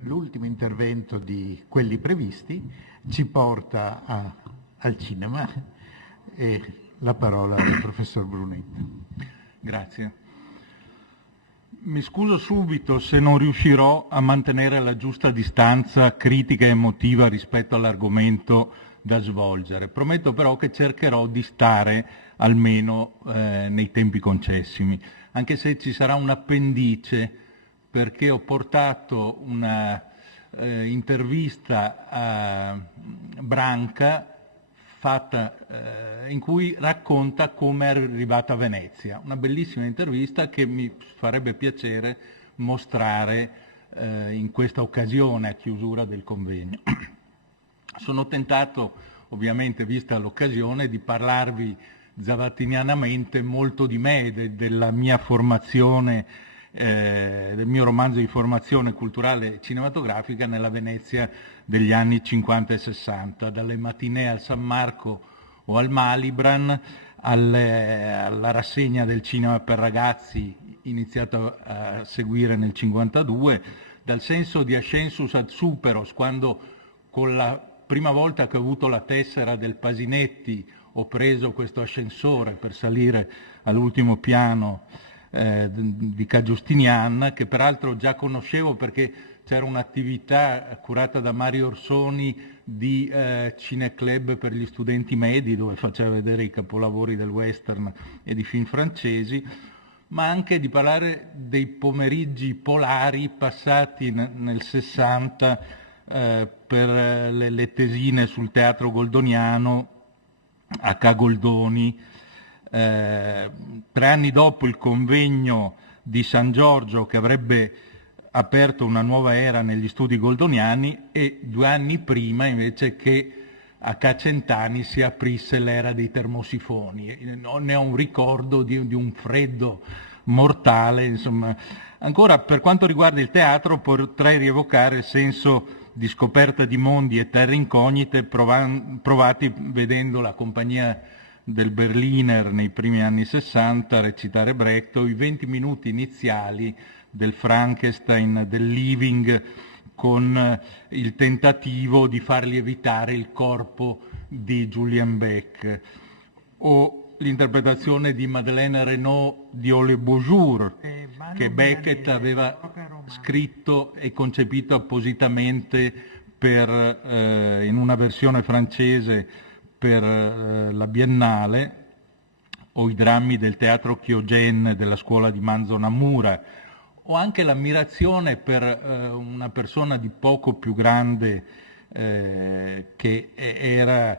l'ultimo intervento di quelli previsti ci porta al cinema e la parola al professor Brunetto. Grazie. Mi scuso subito se non riuscirò a mantenere la giusta distanza critica e emotiva rispetto all'argomento da svolgere. Prometto però che cercherò di stare almeno nei tempi concessimi, anche se ci sarà un appendice, perché ho portato una intervista a Branca fatta in cui racconta come è arrivata a Venezia. Una bellissima intervista che mi farebbe piacere mostrare in questa occasione a chiusura del convegno. Sono tentato, ovviamente, vista l'occasione, di parlarvi zavattinianamente molto di me, della mia formazione, del mio romanzo di formazione culturale e cinematografica nella Venezia degli anni 50 e 60, dalle matinee al San Marco o al Malibran, alla rassegna del cinema per ragazzi iniziata a seguire nel 52, dal senso di ascensus ad superos, quando con la prima volta che ho avuto la tessera del Pasinetti ho preso questo ascensore per salire all'ultimo piano di Ca' Giustinian, che peraltro già conoscevo perché c'era un'attività curata da Mario Orsoni di cineclub per gli studenti medi, dove faceva vedere i capolavori del western e di film francesi, ma anche di parlare dei pomeriggi polari passati nel 60 per le tesine sul teatro goldoniano a Ca' Goldoni. 3 anni dopo il convegno di San Giorgio, che avrebbe aperto una nuova era negli studi goldoniani, e 2 anni prima invece che a Ca' Centani si aprisse l'era dei termosifoni. Ne ho un ricordo di un freddo mortale, insomma. Ancora, per quanto riguarda il teatro, potrei rievocare il senso di scoperta di mondi e terre incognite provati vedendo la compagnia del Berliner nei primi anni 60 recitare Brecht, o i 20 minuti iniziali del Frankenstein, del Living, con il tentativo di far lievitare il corpo di Julien Beck, o l'interpretazione di Madeleine Renaud di O le Beaux Jours, che Beckett aveva scritto e concepito appositamente in una versione francese per la Biennale, o i drammi del teatro Chiogen della scuola di Manzo Namura, o anche l'ammirazione per una persona di poco più grande che era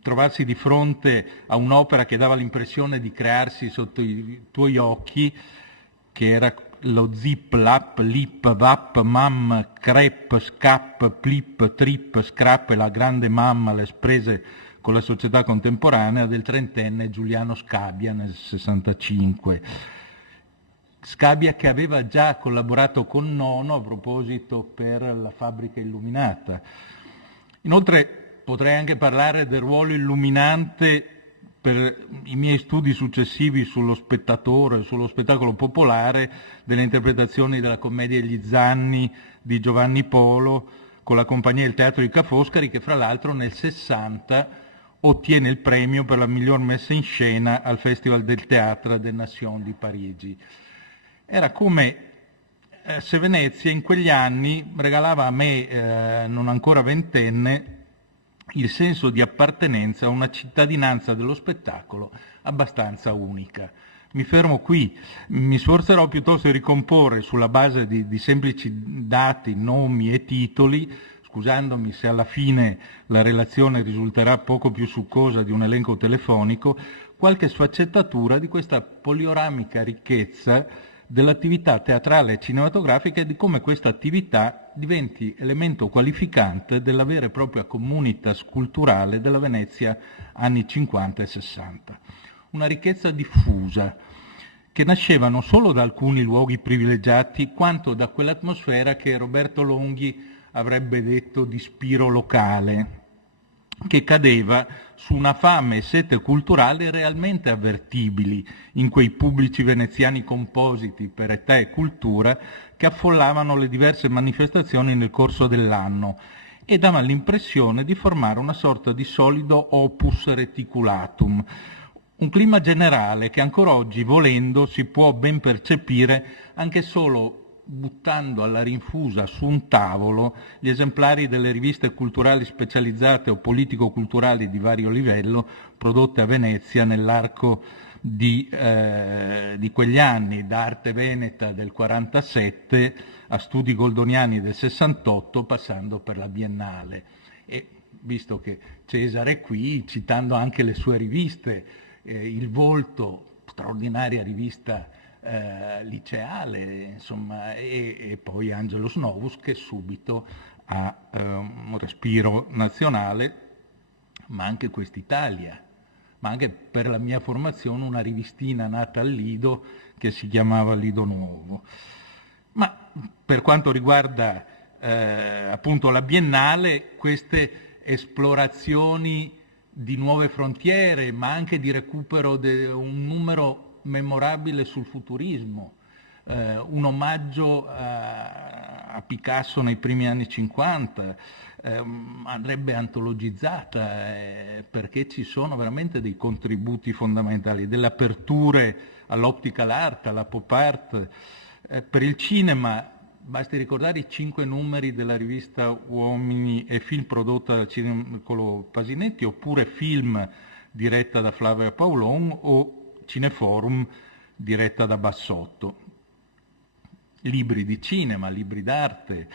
trovarsi di fronte a un'opera che dava l'impressione di crearsi sotto i tuoi occhi, che era lo zip, lap, lip, vap, mam, crep, scap, plip, trip, scrap e la grande mamma, le sprese con la società contemporanea, del 30enne Giuliano Scabbia nel 65. Scabbia che aveva già collaborato con Nono a proposito per La fabbrica illuminata. Inoltre potrei anche parlare del ruolo illuminante per i miei studi successivi sullo spettatore, sullo spettacolo popolare, delle interpretazioni della commedia Gli Zanni di Giovanni Polo con la compagnia del Teatro di Ca' Foscari, che fra l'altro nel 60 ottiene il premio per la miglior messa in scena al Festival del Théâtre des Nations di Parigi. Era come se Venezia in quegli anni regalava a me, non ancora ventenne, il senso di appartenenza a una cittadinanza dello spettacolo abbastanza unica. Mi fermo qui, mi sforzerò piuttosto di ricomporre sulla base di semplici dati, nomi e titoli, scusandomi se alla fine la relazione risulterà poco più succosa di un elenco telefonico, qualche sfaccettatura di questa polioramica ricchezza dell'attività teatrale e cinematografica e di come questa attività diventi elemento qualificante della vera e propria comunitas culturale della Venezia anni 50 e 60. Una ricchezza diffusa che nasceva non solo da alcuni luoghi privilegiati, quanto da quell'atmosfera che Roberto Longhi avrebbe detto di spiro locale, che cadeva su una fame e sete culturale realmente avvertibili in quei pubblici veneziani compositi per età e cultura che affollavano le diverse manifestazioni nel corso dell'anno e davano l'impressione di formare una sorta di solido opus reticulatum, un clima generale che ancora oggi, volendo, si può ben percepire anche solo buttando alla rinfusa su un tavolo gli esemplari delle riviste culturali specializzate o politico-culturali di vario livello prodotte a Venezia nell'arco di quegli anni, da Arte Veneta del 47 a Studi Goldoniani del 68, passando per la Biennale. E visto che Cesare è qui, citando anche le sue riviste, Il Volto, straordinaria rivista liceale, insomma, e poi Angelus Novus, che subito ha un respiro nazionale, ma anche Quest'Italia, ma anche per la mia formazione una rivistina nata al Lido che si chiamava Lido Nuovo. Ma per quanto riguarda appunto la Biennale, queste esplorazioni di nuove frontiere, ma anche di recupero di un numero memorabile sul futurismo, un omaggio a Picasso nei primi anni 50, andrebbe antologizzata perché ci sono veramente dei contributi fondamentali, delle aperture all'optical art, alla pop art. Per il cinema basti ricordare i 5 numeri della rivista Uomini e Film prodotta da Circolo Pasinetti, oppure Film diretta da Flavia Paolon o Cineforum diretta da Bassotto. Libri di cinema, libri d'arte,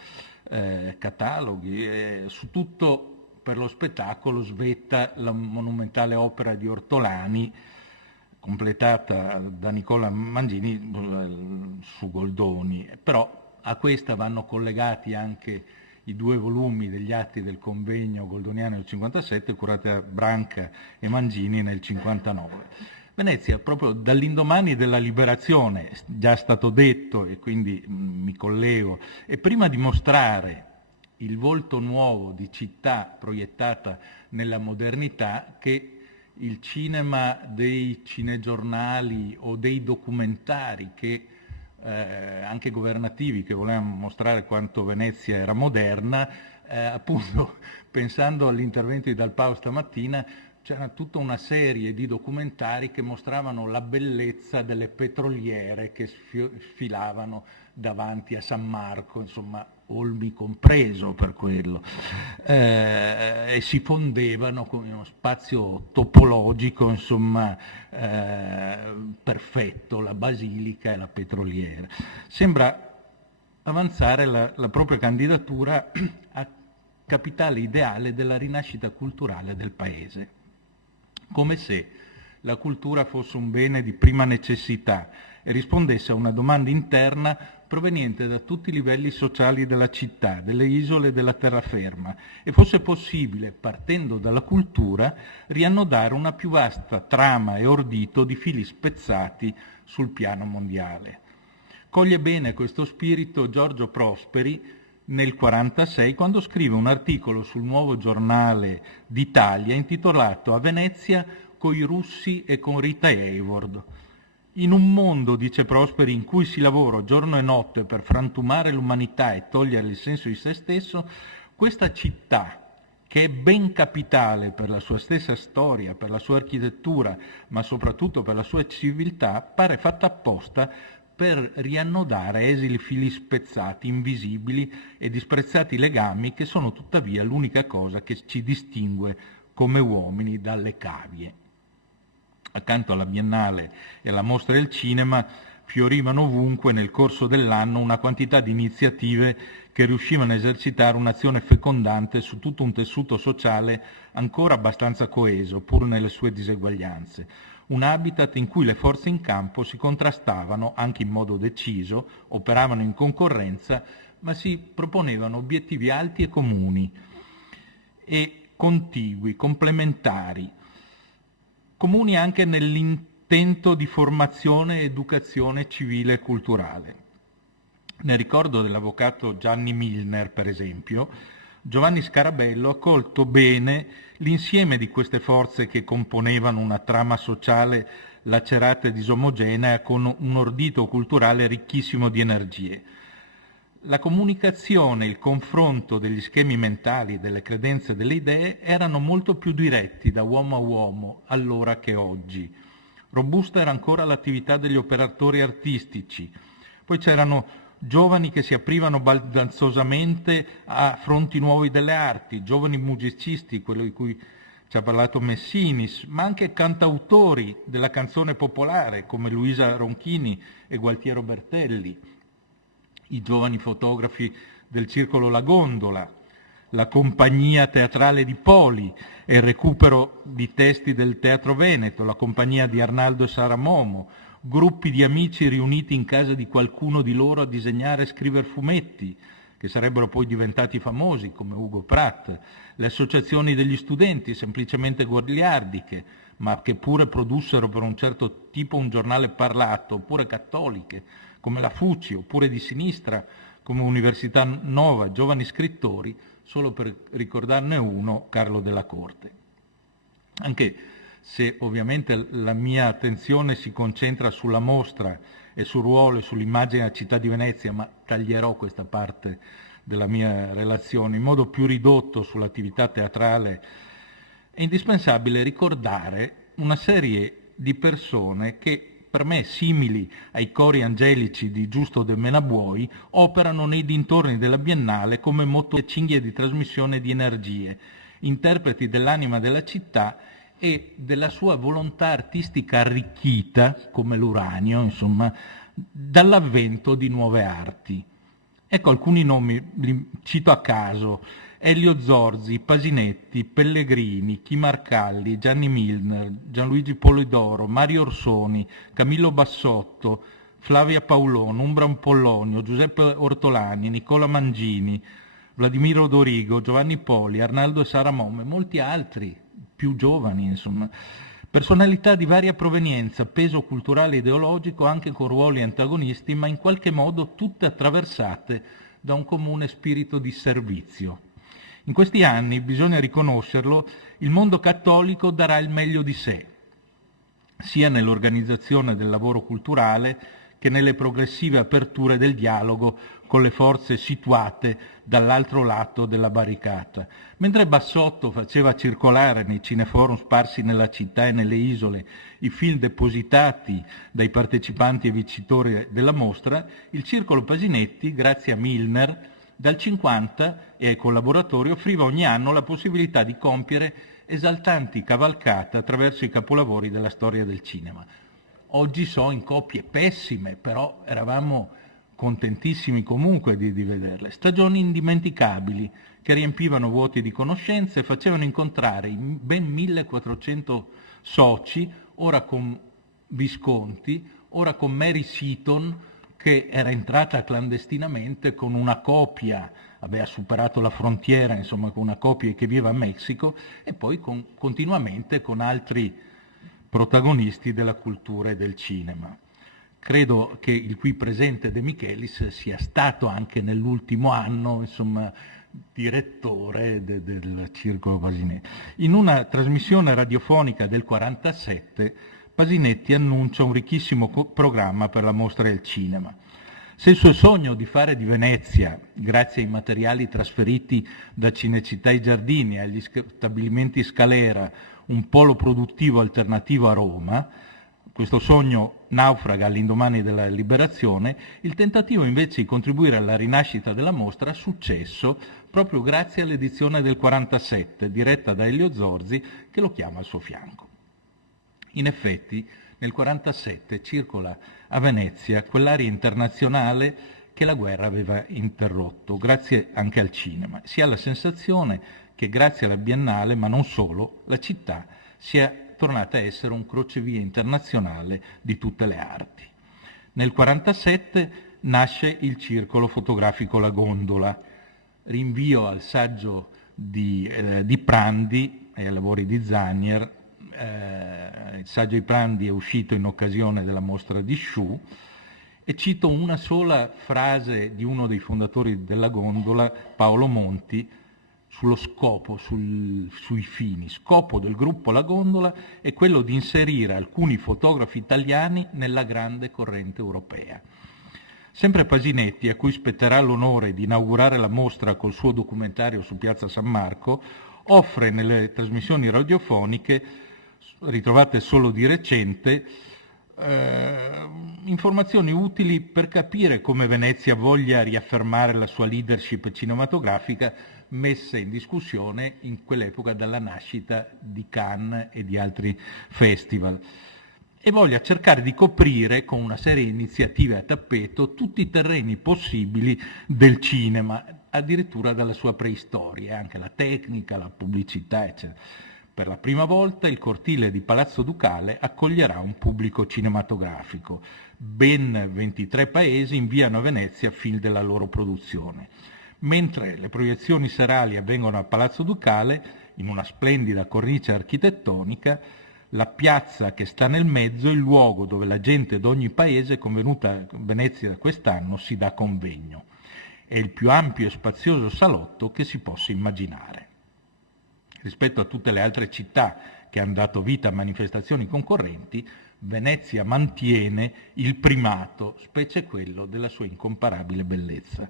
cataloghi, su tutto per lo spettacolo svetta la monumentale opera di Ortolani, completata da Nicola Mangini su Goldoni. Però a questa vanno collegati anche i 2 volumi degli atti del convegno goldoniano del 57, curati da Branca e Mangini nel 59. Venezia, proprio dall'indomani della liberazione, già stato detto e quindi mi collego, e prima di mostrare il volto nuovo di città proiettata nella modernità, che il cinema dei cinegiornali o dei documentari che anche governativi, che volevano mostrare quanto Venezia era moderna, appunto pensando all'intervento di Dal Pao stamattina, c'era tutta una serie di documentari che mostravano la bellezza delle petroliere che sfilavano davanti a San Marco, insomma Olmi compreso per quello, e si fondevano con uno spazio topologico, insomma, perfetto, la basilica e la petroliera. Sembra avanzare la propria candidatura a capitale ideale della rinascita culturale del paese, come se la cultura fosse un bene di prima necessità e rispondesse a una domanda interna proveniente da tutti i livelli sociali della città, delle isole e della terraferma, e fosse possibile, partendo dalla cultura, riannodare una più vasta trama e ordito di fili spezzati sul piano mondiale. Coglie bene questo spirito Giorgio Prosperi nel 1946, quando scrive un articolo sul Nuovo Giornale d'Italia intitolato "A Venezia coi russi e con Rita Hayworth". In un mondo, dice Prosperi, in cui si lavora giorno e notte per frantumare l'umanità e togliere il senso di se stesso, questa città, che è ben capitale per la sua stessa storia, per la sua architettura, ma soprattutto per la sua civiltà, pare fatta apposta per riannodare esili fili spezzati, invisibili e disprezzati legami che sono tuttavia l'unica cosa che ci distingue come uomini dalle cavie. Accanto alla Biennale e alla Mostra del Cinema fiorivano ovunque nel corso dell'anno una quantità di iniziative che riuscivano a esercitare un'azione fecondante su tutto un tessuto sociale ancora abbastanza coeso, pur nelle sue diseguaglianze. Un habitat in cui le forze in campo si contrastavano anche in modo deciso, operavano in concorrenza, ma si proponevano obiettivi alti e comuni e contigui, complementari, comuni anche nell'intento di formazione e educazione civile e culturale. Nel ricordo dell'avvocato Gianni Milner, per esempio, Giovanni Scarabello ha colto bene l'insieme di queste forze che componevano una trama sociale lacerata e disomogenea con un ordito culturale ricchissimo di energie. La comunicazione, il confronto degli schemi mentali, delle credenze e delle idee erano molto più diretti da uomo a uomo allora che oggi. Robusta era ancora l'attività degli operatori artistici, poi c'erano giovani che si aprivano baldanzosamente a fronti nuovi delle arti, giovani musicisti, quello di cui ci ha parlato Messinis, ma anche cantautori della canzone popolare come Luisa Ronchini e Gualtiero Bertelli, i giovani fotografi del Circolo La Gondola, la compagnia teatrale di Poli e il recupero di testi del Teatro Veneto, la compagnia di Arnaldo e Sara Momo, gruppi di amici riuniti in casa di qualcuno di loro a disegnare e scrivere fumetti, che sarebbero poi diventati famosi, come Ugo Pratt, le associazioni degli studenti, semplicemente goliardiche, ma che pure produssero per un certo tipo un giornale parlato, oppure cattoliche, come la Fuci, oppure di sinistra, come Università Nova, giovani scrittori, solo per ricordarne uno, Carlo Della Corte. Anche se ovviamente la mia attenzione si concentra sulla mostra e sul ruolo e sull'immagine della città di Venezia, ma taglierò questa parte della mia relazione in modo più ridotto sull'attività teatrale, è indispensabile ricordare una serie di persone che, per me simili ai cori angelici di Giusto de Menabuoi, operano nei dintorni della Biennale come motore e cinghie di trasmissione di energie, interpreti dell'anima della città e della sua volontà artistica arricchita, come l'uranio, insomma, dall'avvento di nuove arti. Ecco alcuni nomi, li cito a caso: Elio Zorzi, Pasinetti, Pellegrini, Chimarcalli, Gianni Milner, Gianluigi Polidoro, Mario Orsoni, Camillo Bassotto, Flavia Paolone, Umbra Pollonio, Giuseppe Ortolani, Nicola Mangini, Vladimiro Dorigo, Giovanni Poli, Arnaldo e Sara Momme, molti altri, più giovani, insomma. Personalità di varia provenienza, peso culturale e ideologico, anche con ruoli antagonisti, ma in qualche modo tutte attraversate da un comune spirito di servizio. In questi anni, bisogna riconoscerlo, il mondo cattolico darà il meglio di sé, sia nell'organizzazione del lavoro culturale che nelle progressive aperture del dialogo con le forze situate dall'altro lato della barricata. Mentre Bassotto faceva circolare nei cineforum sparsi nella città e nelle isole i film depositati dai partecipanti e vincitori della mostra, il Circolo Pasinetti, grazie a Milner, dal 50 e ai collaboratori offriva ogni anno la possibilità di compiere esaltanti cavalcate attraverso i capolavori della storia del cinema. Oggi so in coppie pessime, però eravamo contentissimi comunque di vederle. Stagioni indimenticabili che riempivano vuoti di conoscenze e facevano incontrare i ben 1400 soci, ora con Visconti, ora con Mary Seaton, che era entrata clandestinamente con una copia, aveva superato la frontiera, insomma, con una copia che vive a Messico, e poi continuamente con altri protagonisti della cultura e del cinema. Credo che il qui presente De Michelis sia stato anche nell'ultimo anno, insomma, direttore del Circolo Pasinetti. In una trasmissione radiofonica del 1947, Pasinetti annuncia un ricchissimo programma per la mostra del cinema. Se il suo sogno di fare di Venezia, grazie ai materiali trasferiti da Cinecittà ai Giardini e agli stabilimenti Scalera, un polo produttivo alternativo a Roma, questo sogno naufraga all'indomani della liberazione, il tentativo invece di contribuire alla rinascita della mostra ha successo proprio grazie all'edizione del 1947, diretta da Elio Zorzi, che lo chiama al suo fianco. In effetti, nel 1947 circola a Venezia quell'aria internazionale che la guerra aveva interrotto, grazie anche al cinema. Si ha la sensazione che grazie alla Biennale, ma non solo, la città sia tornata a essere un crocevia internazionale di tutte le arti. Nel 1947 nasce il Circolo Fotografico La Gondola. Rinvio al saggio di Prandi e ai lavori di Zanier. Il saggio di Prandi è uscito in occasione della mostra di Sciù e cito una sola frase di uno dei fondatori della Gondola, Paolo Monti, sullo scopo, sui fini. Scopo del gruppo La Gondola è quello di inserire alcuni fotografi italiani nella grande corrente europea. Sempre Pasinetti, a cui spetterà l'onore di inaugurare la mostra col suo documentario su Piazza San Marco, offre nelle trasmissioni radiofoniche, ritrovate solo di recente, informazioni utili per capire come Venezia voglia riaffermare la sua leadership cinematografica messa in discussione in quell'epoca dalla nascita di Cannes e di altri festival, e voglia cercare di coprire con una serie di iniziative a tappeto tutti i terreni possibili del cinema, addirittura dalla sua preistoria, anche la tecnica, la pubblicità, eccetera. Per la prima volta il cortile di Palazzo Ducale accoglierà un pubblico cinematografico. Ben 23 paesi inviano a Venezia film della loro produzione. Mentre le proiezioni serali avvengono a Palazzo Ducale, in una splendida cornice architettonica, la piazza che sta nel mezzo è il luogo dove la gente d'ogni paese convenuta a Venezia quest'anno si dà convegno. È il più ampio e spazioso salotto che si possa immaginare. Rispetto a tutte le altre città che hanno dato vita a manifestazioni concorrenti, Venezia mantiene il primato, specie quello della sua incomparabile bellezza.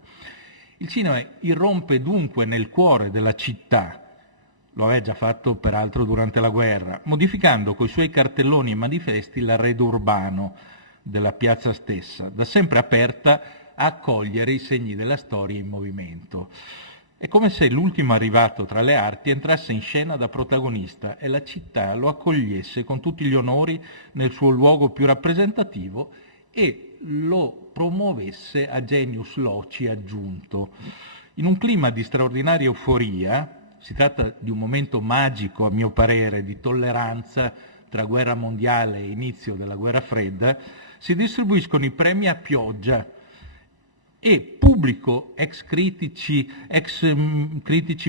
Il cinema irrompe dunque nel cuore della città, lo aveva già fatto peraltro durante la guerra, modificando coi suoi cartelloni e manifesti l'arredo urbano della piazza stessa, da sempre aperta a accogliere i segni della storia in movimento. È come se l'ultimo arrivato tra le arti entrasse in scena da protagonista e la città lo accogliesse con tutti gli onori nel suo luogo più rappresentativo e lo promuovesse a genius loci aggiunto. In un clima di straordinaria euforia, si tratta di un momento magico a mio parere di tolleranza tra guerra mondiale e inizio della guerra fredda, si distribuiscono i premi a pioggia e pubblico, ex critici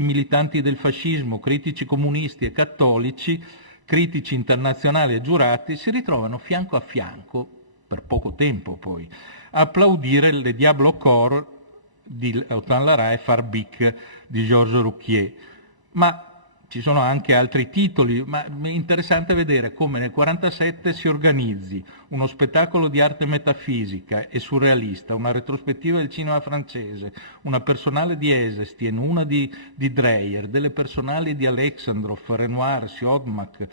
militanti del fascismo, critici comunisti e cattolici, critici internazionali e giurati, si ritrovano fianco a fianco, per poco tempo poi, a applaudire Le Diable au Corps di Autant Lara e Farbic di Georges Rouquier. Ma ci sono anche altri titoli, ma è interessante vedere come nel 1947 si organizzi uno spettacolo di arte metafisica e surrealista, una retrospettiva del cinema francese, una personale di Eisenstein, una di Dreyer, delle personali di Alexandrov, Renoir, Siodmak.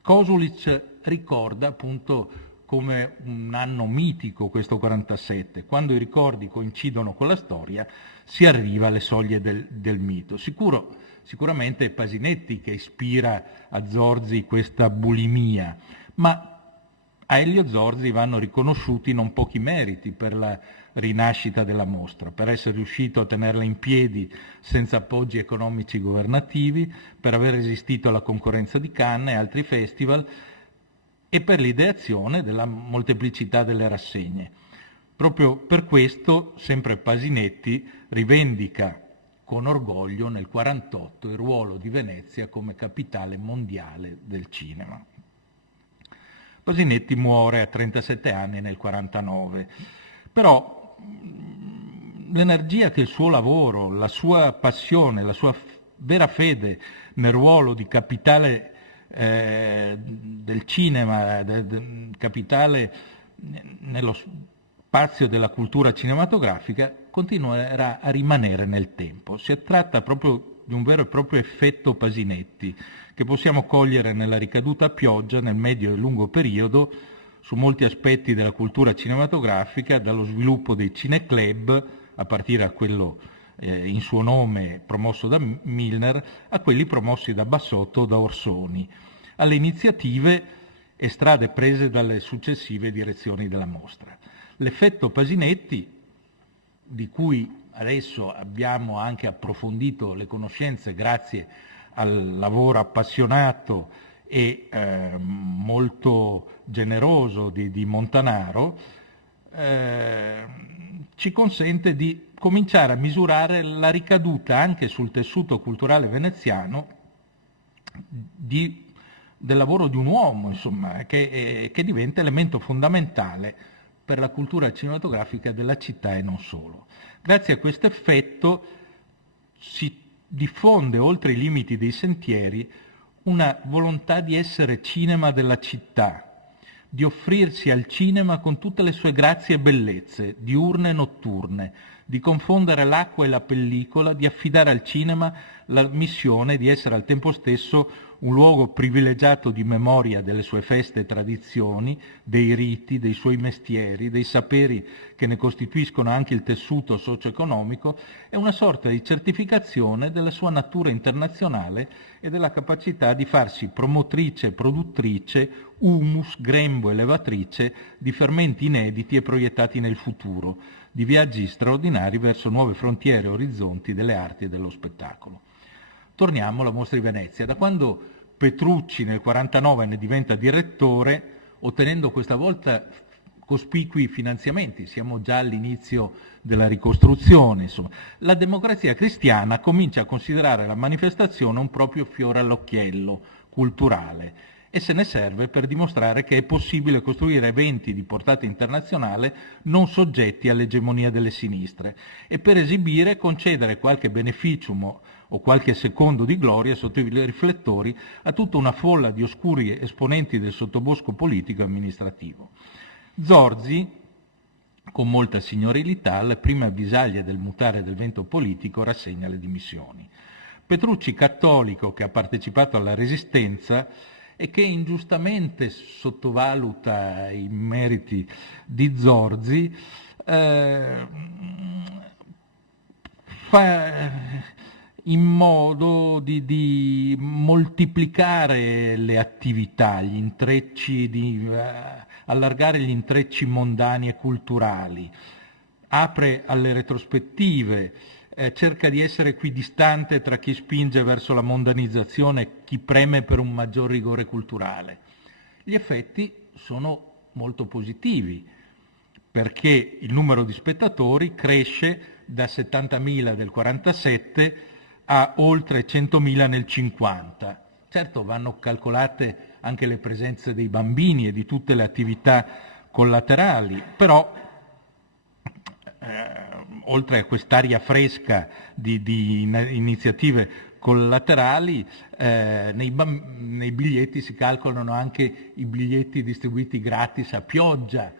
Kosulic ricorda appunto come un anno mitico questo 47, quando i ricordi coincidono con la storia si arriva alle soglie del mito. Sicuramente è Pasinetti che ispira a Zorzi questa bulimia, ma a Elio Zorzi vanno riconosciuti non pochi meriti per la rinascita della mostra, per essere riuscito a tenerla in piedi senza appoggi economici governativi, per aver resistito alla concorrenza di Cannes e altri festival e per l'ideazione della molteplicità delle rassegne. Proprio per questo, sempre Pasinetti rivendica con orgoglio nel 1948 il ruolo di Venezia come capitale mondiale del cinema. Pasinetti muore a 37 anni nel 1949, però l'energia che il suo lavoro, la sua passione, la sua vera fede nel ruolo di capitale del cinema, capitale nello spazio della cultura cinematografica, continuerà a rimanere nel tempo. Si tratta proprio di un vero e proprio effetto Pasinetti, che possiamo cogliere nella ricaduta a pioggia nel medio e lungo periodo su molti aspetti della cultura cinematografica, dallo sviluppo dei cineclub, a partire da quello in suo nome promosso da Milner, a quelli promossi da Bassotto o da Orsoni, alle iniziative e strade prese dalle successive direzioni della mostra. L'effetto Pasinetti, di cui adesso abbiamo anche approfondito le conoscenze grazie al lavoro appassionato e molto generoso di Montanaro, ci consente di cominciare a misurare la ricaduta anche sul tessuto culturale veneziano del lavoro di un uomo, insomma, che diventa elemento fondamentale per la cultura cinematografica della città e non solo. Grazie a questo effetto si diffonde oltre i limiti dei sentieri una volontà di essere cinema della città, di offrirsi al cinema con tutte le sue grazie e bellezze, diurne e notturne, di confondere l'acqua e la pellicola, di affidare al cinema la missione di essere al tempo stesso un luogo privilegiato di memoria delle sue feste e tradizioni, dei riti, dei suoi mestieri, dei saperi che ne costituiscono anche il tessuto socio-economico, e una sorta di certificazione della sua natura internazionale e della capacità di farsi promotrice e produttrice, humus, grembo e levatrice di fermenti inediti e proiettati nel futuro, di viaggi straordinari verso nuove frontiere e orizzonti delle arti e dello spettacolo. Torniamo alla Mostra di Venezia. Da quando Petrucci nel 1949 ne diventa direttore, ottenendo questa volta cospicui finanziamenti, siamo già all'inizio della ricostruzione, insomma, la Democrazia Cristiana comincia a considerare la manifestazione un proprio fiore all'occhiello culturale e se ne serve per dimostrare che è possibile costruire eventi di portata internazionale non soggetti all'egemonia delle sinistre e per esibire e concedere qualche beneficium o qualche secondo di gloria sotto i riflettori a tutta una folla di oscuri esponenti del sottobosco politico e amministrativo. Zorzi, con molta signorilità, alle prime avvisaglie del mutare del vento politico, rassegna le dimissioni. Petrucci, cattolico che ha partecipato alla Resistenza e che ingiustamente sottovaluta i meriti di Zorzi, fa in modo di moltiplicare le attività, gli intrecci, di allargare gli intrecci mondani e culturali, apre alle retrospettive, cerca di essere equidistante tra chi spinge verso la mondanizzazione e chi preme per un maggior rigore culturale. Gli effetti sono molto positivi, perché il numero di spettatori cresce da 70.000 del 47 a oltre 100.000 nel 50. Certo, vanno calcolate anche le presenze dei bambini e di tutte le attività collaterali, però oltre a quest'aria fresca di iniziative collaterali, nei biglietti si calcolano anche i biglietti distribuiti gratis a pioggia,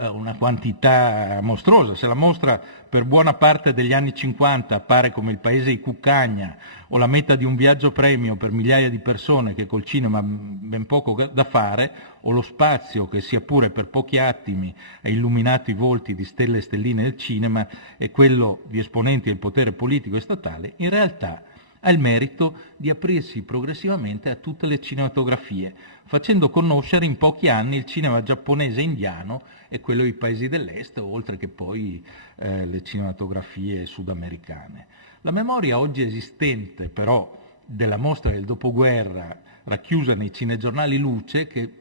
una quantità mostruosa. Se la mostra per buona parte degli anni 50 appare come il paese di Cuccagna o la meta di un viaggio premio per migliaia di persone che col cinema ben poco da fare, o lo spazio che sia pure per pochi attimi ha illuminato i volti di stelle e stelline del cinema e quello di esponenti del potere politico e statale, in realtà ha il merito di aprirsi progressivamente a tutte le cinematografie, facendo conoscere in pochi anni il cinema giapponese e indiano e quello dei paesi dell'est, oltre che poi le cinematografie sudamericane. La memoria oggi esistente però della mostra del dopoguerra racchiusa nei cinegiornali Luce, che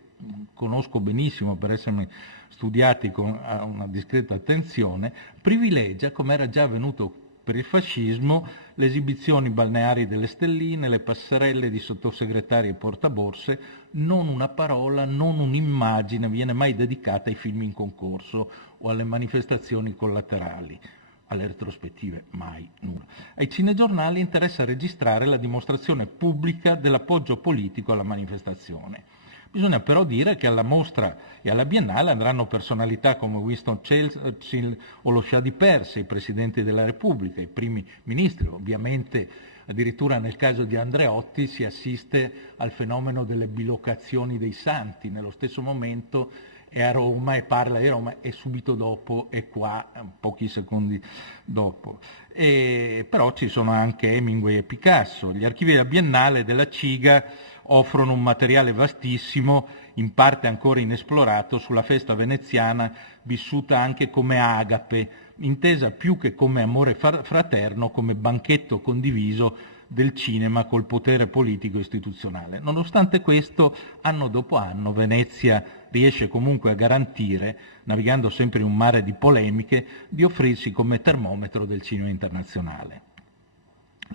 conosco benissimo per essermi studiati con una discreta attenzione, privilegia, come era già avvenuto per il fascismo, le esibizioni balneari delle stelline, le passerelle di sottosegretari e portaborse, non una parola, non un'immagine viene mai dedicata ai film in concorso o alle manifestazioni collaterali, alle retrospettive mai nulla. Ai cinegiornali interessa registrare la dimostrazione pubblica dell'appoggio politico alla manifestazione. Bisogna però dire che alla mostra e alla Biennale andranno personalità come Winston Churchill o lo Shah di Persia, i presidenti della Repubblica, i primi ministri. Ovviamente addirittura nel caso di Andreotti si assiste al fenomeno delle bilocazioni dei santi. Nello stesso momento è a Roma e parla di Roma e subito dopo è qua, pochi secondi dopo. Però ci sono anche Hemingway e Picasso. Gli archivi della Biennale della CIGA offrono un materiale vastissimo, in parte ancora inesplorato, sulla festa veneziana vissuta anche come agape, intesa più che come amore fraterno, come banchetto condiviso del cinema col potere politico e istituzionale. Nonostante questo, anno dopo anno, Venezia riesce comunque a garantire, navigando sempre in un mare di polemiche, di offrirsi come termometro del cinema internazionale.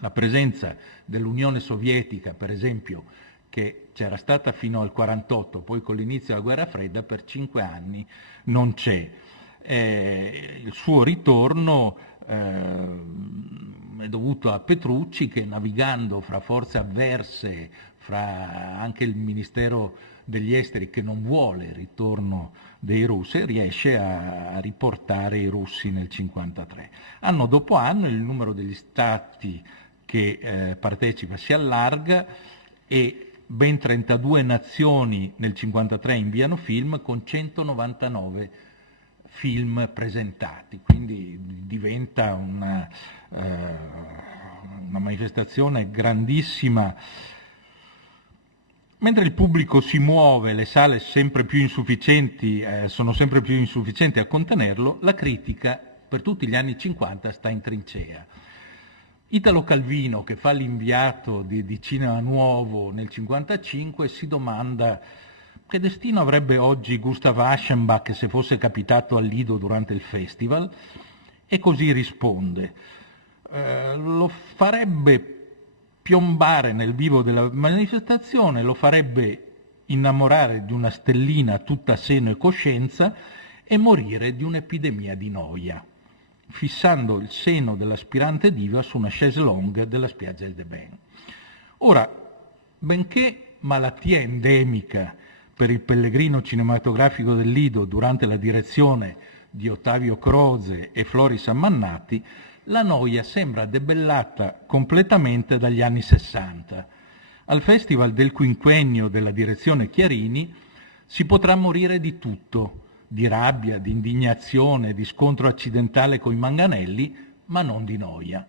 La presenza dell'Unione Sovietica, per esempio, che c'era stata fino al 1948, poi con l'inizio della guerra fredda per 5 anni non c'è. Il suo ritorno è dovuto a Petrucci, che navigando fra forze avverse, fra anche il Ministero degli Esteri che non vuole il ritorno dei russi, riesce a riportare i russi nel 1953. Anno dopo anno il numero degli stati che partecipa si allarga e ben 32 nazioni nel 1953 inviano film con 199 film presentati, quindi diventa una manifestazione grandissima. Mentre il pubblico si muove, le sale sempre più insufficienti, sono sempre più insufficienti a contenerlo, la critica per tutti gli anni 50 sta in trincea. Italo Calvino, che fa l'inviato di Cinema Nuovo nel 1955, si domanda che destino avrebbe oggi Gustav Aschenbach se fosse capitato al Lido durante il festival, e così risponde: lo farebbe piombare nel vivo della manifestazione, lo farebbe innamorare di una stellina tutta seno e coscienza e morire di un'epidemia di noia, fissando il seno dell'aspirante diva su una chaise longue della spiaggia del Deben. Ora, benché malattia endemica per il pellegrino cinematografico del Lido durante la direzione di Ottavio Croce e Floris Ammannati, la noia sembra debellata completamente dagli anni 60. Al Festival del quinquennio della direzione Chiarini si potrà morire di tutto, di rabbia, di indignazione, di scontro accidentale coi manganelli, ma non di noia.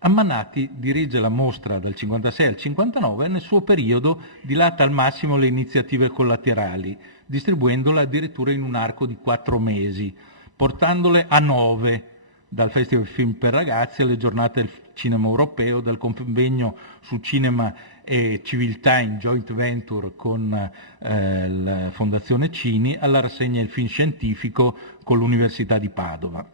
Ammannati dirige la mostra dal 56 al 59 e nel suo periodo dilata al massimo le iniziative collaterali, distribuendola addirittura in un arco di 4 mesi, portandole a 9, dal Festival Film per Ragazzi alle giornate del cinema europeo, dal convegno su cinema e civiltà in joint venture con la Fondazione Cini, alla rassegna del film scientifico con l'Università di Padova,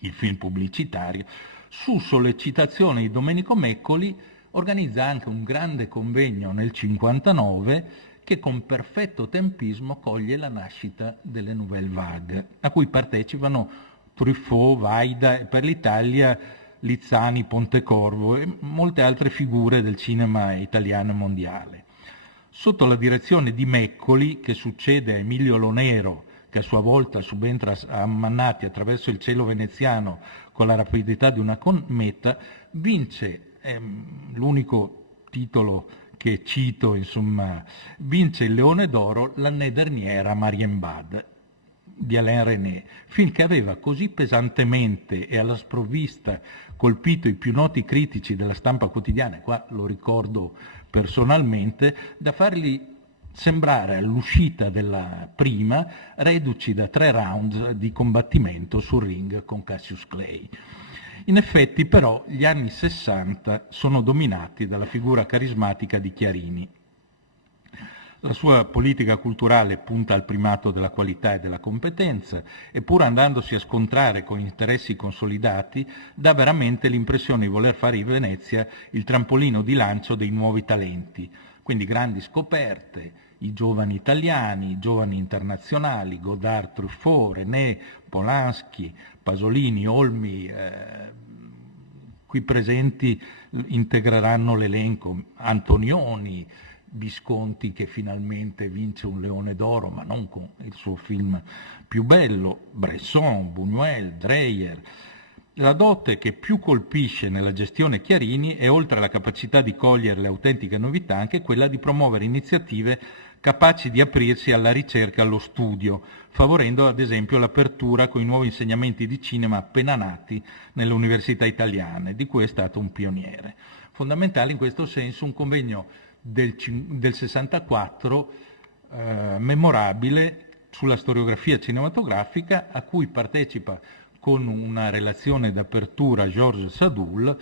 il film pubblicitario. Su sollecitazione di Domenico Meccoli organizza anche un grande convegno nel 1959 che con perfetto tempismo coglie la nascita delle Nouvelle Vague, a cui partecipano Truffaut, Vaida e per l'Italia Lizzani, Pontecorvo e molte altre figure del cinema italiano e mondiale. Sotto la direzione di Meccoli, che succede a Emilio Lonero, che a sua volta subentra a Ammannati attraverso il cielo veneziano con la rapidità di una cometa, vince, l'unico titolo che cito, insomma, vince il Leone d'Oro l'année dernière a Marienbad di Alain René, film che aveva così pesantemente e alla sprovvista colpito i più noti critici della stampa quotidiana, qua lo ricordo personalmente, da fargli sembrare all'uscita della prima reduci da 3 rounds di combattimento sul ring con Cassius Clay. In effetti però gli anni 60 sono dominati dalla figura carismatica di Chiarini. La sua politica culturale punta al primato della qualità e della competenza e pur andandosi a scontrare con interessi consolidati dà veramente l'impressione di voler fare di Venezia il trampolino di lancio dei nuovi talenti, quindi grandi scoperte, i giovani italiani, i giovani internazionali, Godard, Truffaut, René, Polanski, Pasolini, Olmi, qui presenti integreranno l'elenco, Antonioni, Visconti che finalmente vince un Leone d'Oro, ma non con il suo film più bello, Bresson, Buñuel, Dreyer. La dote che più colpisce nella gestione Chiarini è, oltre alla capacità di cogliere le autentiche novità, anche quella di promuovere iniziative capaci di aprirsi alla ricerca e allo studio, favorendo ad esempio l'apertura con i nuovi insegnamenti di cinema appena nati nelle università italiane, di cui è stato un pioniere. Fondamentale in questo senso un convegno del 64 memorabile sulla storiografia cinematografica, a cui partecipa con una relazione d'apertura Georges Sadoul,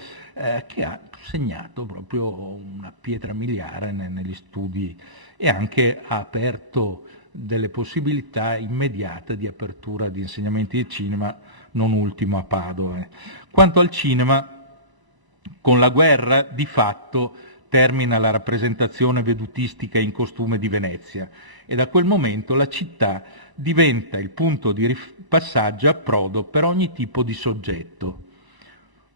che ha segnato proprio una pietra miliare negli studi e anche ha aperto delle possibilità immediate di apertura di insegnamenti di cinema, non ultimo a Padova. Quanto al cinema, con la guerra di fatto termina la rappresentazione vedutistica in costume di Venezia e da quel momento la città diventa il punto di passaggio e approdo per ogni tipo di soggetto,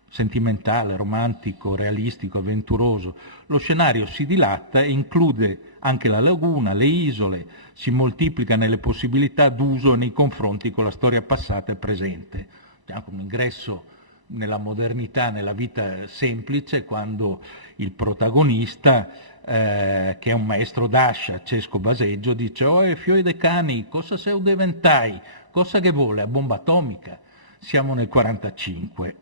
sentimentale, romantico, realistico, avventuroso. Lo scenario si dilata e include anche la laguna, le isole, si moltiplica nelle possibilità d'uso nei confronti con la storia passata e presente. Anche un ingresso nella modernità, nella vita semplice, quando il protagonista, che è un maestro d'ascia, Cesco Baseggio, dice «Oh, fioi de cani, cosa seu diventai? Cosa che vuole? A bomba atomica?» Siamo nel 1945.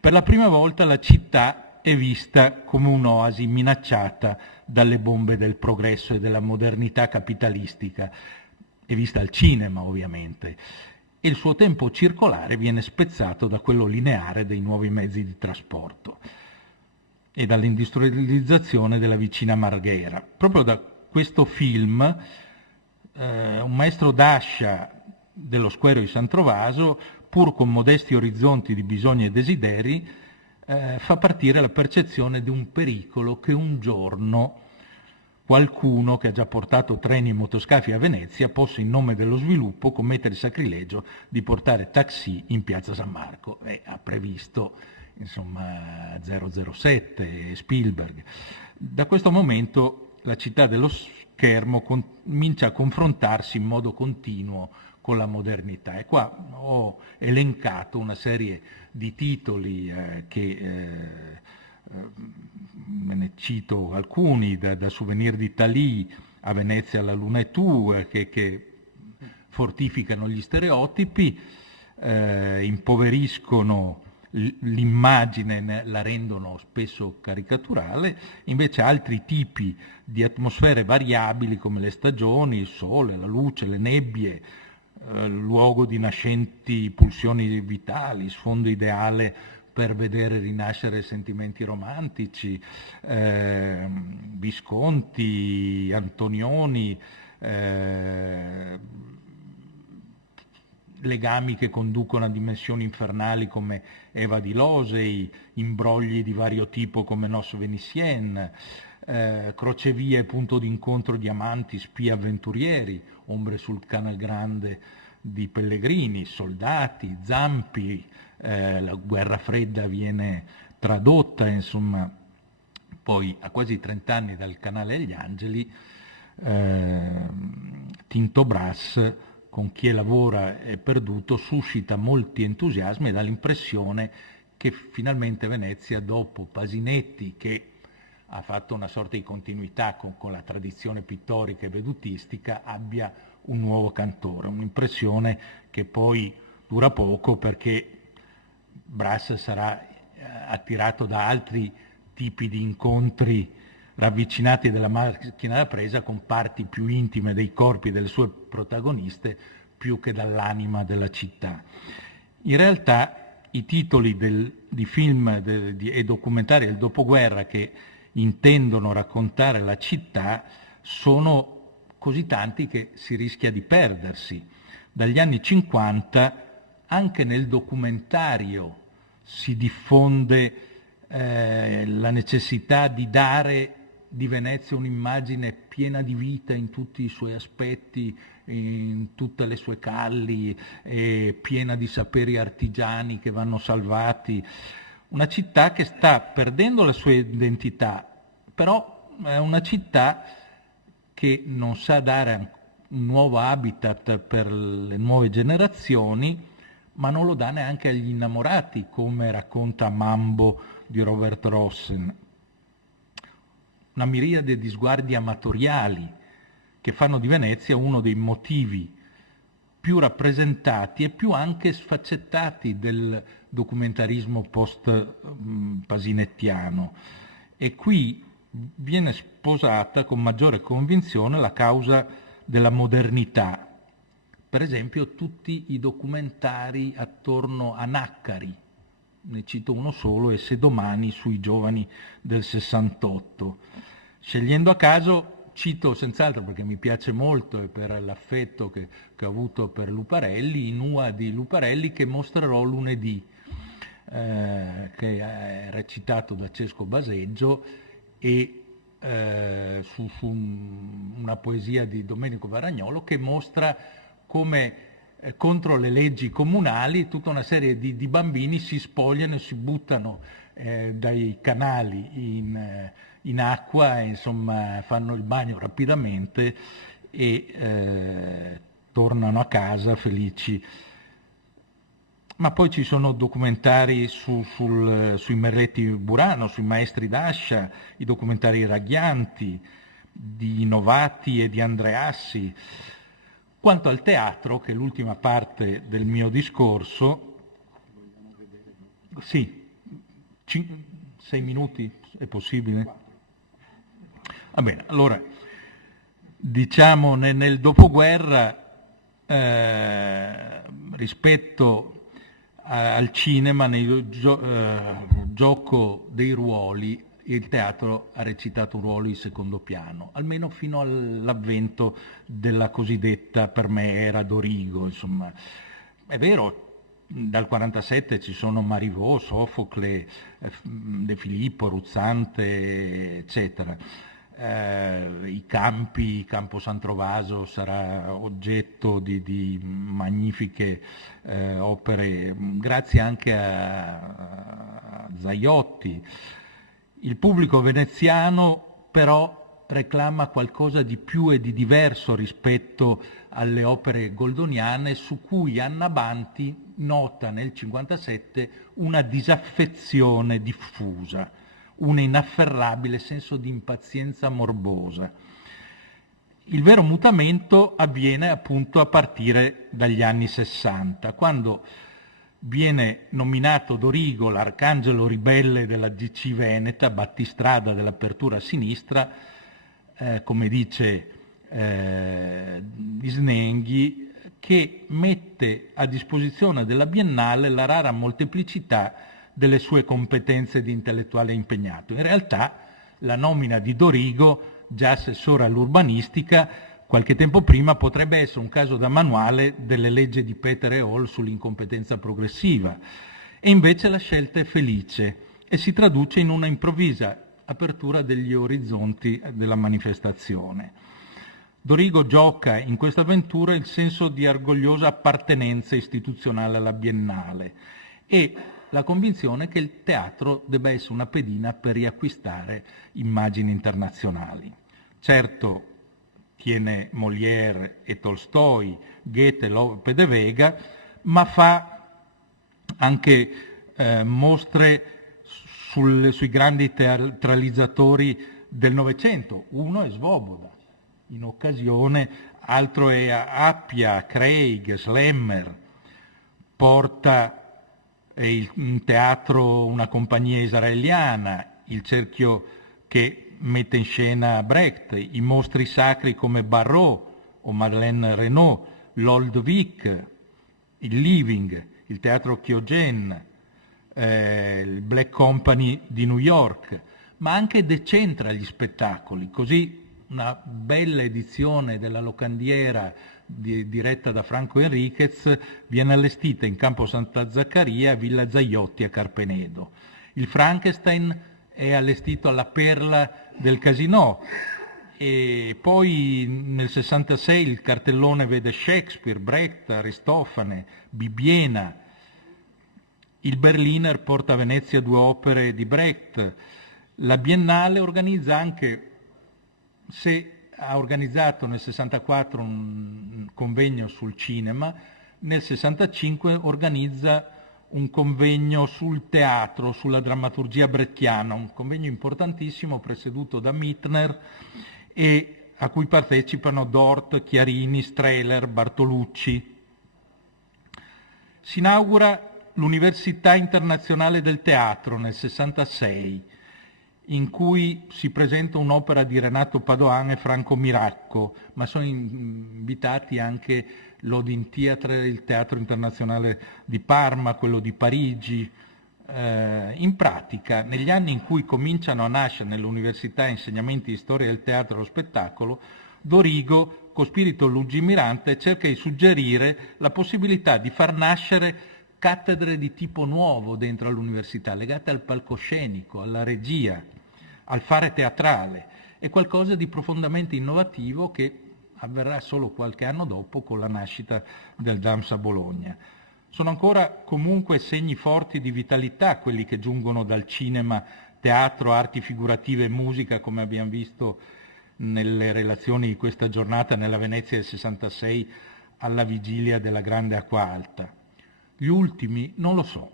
Per la prima volta la città è vista come un'oasi minacciata dalle bombe del progresso e della modernità capitalistica. È vista al cinema, ovviamente. E il suo tempo circolare viene spezzato da quello lineare dei nuovi mezzi di trasporto e dall'industrializzazione della vicina Marghera. Proprio da questo film, un maestro d'ascia dello Squero di San Trovaso, pur con modesti orizzonti di bisogni e desideri, fa partire la percezione di un pericolo che un giorno qualcuno che ha già portato treni e motoscafi a Venezia possa, in nome dello sviluppo, commettere il sacrilegio di portare taxi in piazza San Marco. Ha previsto, insomma, 007, Spielberg. Da questo momento la città dello schermo comincia a confrontarsi in modo continuo con la modernità. E qua ho elencato una serie di titoli me ne cito alcuni, da Souvenir d'Italie a Venezia la Luna e tu, che fortificano gli stereotipi, impoveriscono l'immagine, la rendono spesso caricaturale. Invece altri tipi di atmosfere variabili come le stagioni, il sole, la luce, le nebbie, luogo di nascenti pulsioni vitali, sfondo ideale per vedere rinascere sentimenti romantici, Visconti, Antonioni, legami che conducono a dimensioni infernali come Eva di Losey, imbrogli di vario tipo come Nos Vénitiennes, crocevie e punto d'incontro di amanti, spie avventurieri, ombre sul Canal Grande di Pellegrini, soldati, zampi, la guerra fredda viene tradotta, insomma. Poi a quasi 30 anni dal Canale degli Angeli, Tinto Brass, con Chi lavora è perduto, suscita molti entusiasmi e dà l'impressione che finalmente Venezia, dopo Pasinetti, che ha fatto una sorta di continuità con la tradizione pittorica e vedutistica, abbia un nuovo cantore. Un'impressione che poi dura poco, perché Brass sarà attirato da altri tipi di incontri ravvicinati dalla macchina da presa con parti più intime dei corpi delle sue protagoniste più che dall'anima della città. In realtà i titoli di film e documentari del dopoguerra che intendono raccontare la città sono così tanti che si rischia di perdersi. Dagli anni 50 anche nel documentario si diffonde la necessità di dare di Venezia un'immagine piena di vita in tutti i suoi aspetti, in tutte le sue calli, piena di saperi artigiani che vanno salvati. Una città che sta perdendo la sua identità, però è una città che non sa dare un nuovo habitat per le nuove generazioni, ma non lo dà neanche agli innamorati, come racconta Mambo di Robert Rossen. Una miriade di sguardi amatoriali che fanno di Venezia uno dei motivi più rappresentati e più anche sfaccettati del documentarismo post-pasinettiano. E qui viene sposata con maggiore convinzione la causa della modernità. Per esempio tutti i documentari attorno a Naccari, ne cito uno solo, e Se domani, sui giovani del 68. Scegliendo a caso, cito senz'altro perché mi piace molto e per l'affetto che ho avuto per Luparelli, Inua di Luparelli, che mostrerò lunedì, che è recitato da Cesco Baseggio e su una poesia di Domenico Varagnolo che mostra come contro le leggi comunali tutta una serie di bambini si spogliano e si buttano dai canali in acqua, e, insomma, fanno il bagno rapidamente e tornano a casa felici. Ma poi ci sono documentari sui Merletti Burano, sui maestri d'ascia, i documentari Raghianti, di Novati e di Andreassi. Quanto al teatro, che è l'ultima parte del mio discorso, sì, 6 minuti è possibile? Va bene, allora, diciamo nel dopoguerra, rispetto al cinema, nel gioco dei ruoli, il teatro ha recitato un ruolo di secondo piano, almeno fino all'avvento della cosiddetta, per me, era Dorigo. Insomma, è vero, dal 47 ci sono Marivaux, Sofocle, De Filippo, Ruzzante, eccetera. Campo San Trovaso sarà oggetto di magnifiche opere, grazie anche a Zaiotti. Il pubblico veneziano però reclama qualcosa di più e di diverso rispetto alle opere goldoniane, su cui Anna Banti nota nel 1957 una disaffezione diffusa, un inafferrabile senso di impazienza morbosa. Il vero mutamento avviene appunto a partire dagli anni 60, quando viene nominato Dorigo l'arcangelo ribelle della DC Veneta, battistrada dell'apertura a sinistra, come dice Snenghi, che mette a disposizione della Biennale la rara molteplicità delle sue competenze di intellettuale impegnato. In realtà la nomina di Dorigo, già assessore all'urbanistica, qualche tempo prima potrebbe essere un caso da manuale delle leggi di Peter e Hall sull'incompetenza progressiva, e invece la scelta è felice e si traduce in una improvvisa apertura degli orizzonti della manifestazione. Dorigo gioca in questa avventura il senso di orgogliosa appartenenza istituzionale alla Biennale e la convinzione che il teatro debba essere una pedina per riacquistare immagini internazionali. Certo, tiene Molière e Tolstoi, Goethe, Lope de Vega, ma fa anche mostre sui grandi teatralizzatori del Novecento. Uno è Svoboda, in occasione, altro è Appia, Craig, Slemmer. Porta in teatro una compagnia israeliana, il cerchio che mette in scena Brecht, i mostri sacri come Barrault o Madeleine Renaud, l'Old Vic, il Living, il teatro Chiogen, il Black Company di New York, ma anche decentra gli spettacoli. Così una bella edizione della Locandiera diretta da Franco Enriquez viene allestita in Campo Santa Zaccaria a Villa Zaiotti a Carpenedo. Il Frankenstein è allestito alla Perla del Casino, e poi nel 66 il cartellone vede Shakespeare, Brecht, Aristofane, Bibiena. Il Berliner porta a Venezia 2 opere di Brecht. La Biennale organizza anche, se ha organizzato nel 64 un convegno sul cinema, nel 65 organizza un convegno sul teatro, sulla drammaturgia brechtiana, un convegno importantissimo presieduto da Mittner e a cui partecipano Dort, Chiarini, Strehler, Bartolucci. Si inaugura l'Università Internazionale del Teatro nel 66, in cui si presenta un'opera di Renato Padoan e Franco Miracco, ma sono invitati anche l'Odin Theatre, il Teatro Internazionale di Parma, quello di Parigi. In pratica, negli anni in cui cominciano a nascere nell'università insegnamenti di storia del teatro e dello spettacolo, Dorigo, con spirito lungimirante, cerca di suggerire la possibilità di far nascere cattedre di tipo nuovo dentro all'università, legate al palcoscenico, alla regia. al fare teatrale. È qualcosa di profondamente innovativo che avverrà solo qualche anno dopo con la nascita del DAMS a Bologna. Sono ancora comunque segni forti di vitalità quelli che giungono dal cinema, teatro, arti figurative e musica, come abbiamo visto nelle relazioni di questa giornata nella Venezia del 66 alla vigilia della Grande Acqua Alta. Gli ultimi non lo so.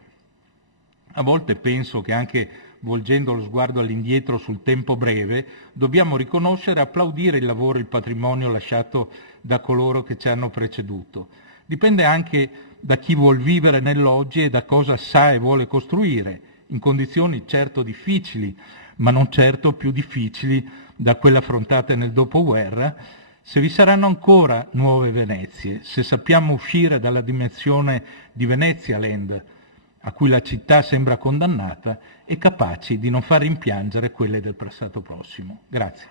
A volte penso che anche volgendo lo sguardo all'indietro sul tempo breve, dobbiamo riconoscere e applaudire il lavoro e il patrimonio lasciato da coloro che ci hanno preceduto. Dipende anche da chi vuol vivere nell'oggi e da cosa sa e vuole costruire, in condizioni certo difficili, ma non certo più difficili da quelle affrontate nel dopoguerra, se vi saranno ancora nuove Venezie, se sappiamo uscire dalla dimensione di Venezialand, a cui la città sembra condannata, e capaci di non far rimpiangere quelle del passato prossimo. Grazie.